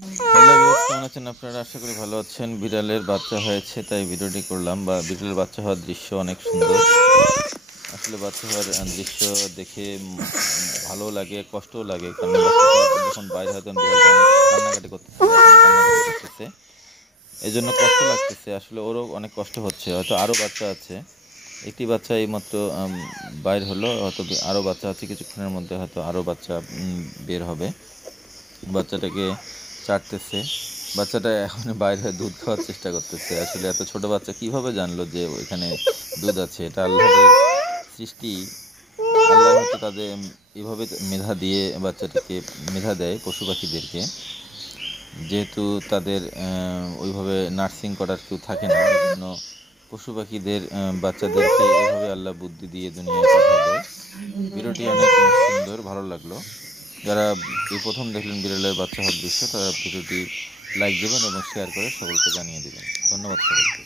Hello viewers, কেমন আছেন আপনারা? আশা করি ভালো আছেন। বিড়ালের বাচ্চা হয়েছে তাই ভিডিওটি করলাম। বিড়ালের বাচ্চা হওয়ার দৃশ্য অনেক সুন্দর। আসলে বাচ্চা হওয়ার দৃশ্য দেখে ভালো লাগে, কষ্টও লাগে। কারণ বাচ্চাটা যখন বাইরে হয় তখন বিড়ালটা অনেক কান্নাকাটি করতেছিল, এখনও কান্নাকাটি করতেছে। এই জন্য কষ্ট লাগতেছে। আসলে ওরও অনেক কষ্ট হচ্ছে। হয়তো আরও বাচ্চা আছে। একটি বাচ্চা এইমাত্র বাইর হলো, হয়তো আরও বাচ্চা আছে। কিছুক্ষণের মধ্যে হয়তো আরও বাচ্চা বের হবে। বাচ্চাটাকে চাটতেছে। বাচ্চাটা এখন বাইরে হয়ে দুধ খাওয়ার চেষ্টা করতেছে। আসলে এত ছোট বাচ্চা কিভাবে জানলো যে ওইখানে দুধ আছে? এটা আল্লাহরই সৃষ্টি। আল্লাহ হয়তো তাদের এভাবে মেধা দিয়ে বাচ্চাটাকে মেধা দেয় পশু পাখিদেরকে, যেহেতু তাদের ওইভাবে নার্সিং করার কেউ থাকে না। এই জন্য পশু পাখিদের বাচ্চাদেরকে এভাবে আল্লাহ বুদ্ধি দিয়ে দুনিয়ায় পাঠিয়ে দেয়। ভিডিওটি অনেক সুন্দর, ভালো লাগলো। যারা এই প্রথম দেখলেন বিড়ালের বাচ্চা হওয়ার দৃশ্য, তারা ভিডিওটি লাইক দেবেন এবং শেয়ার করে সকলকে জানিয়ে দেবেন। ধন্যবাদ সকলকে।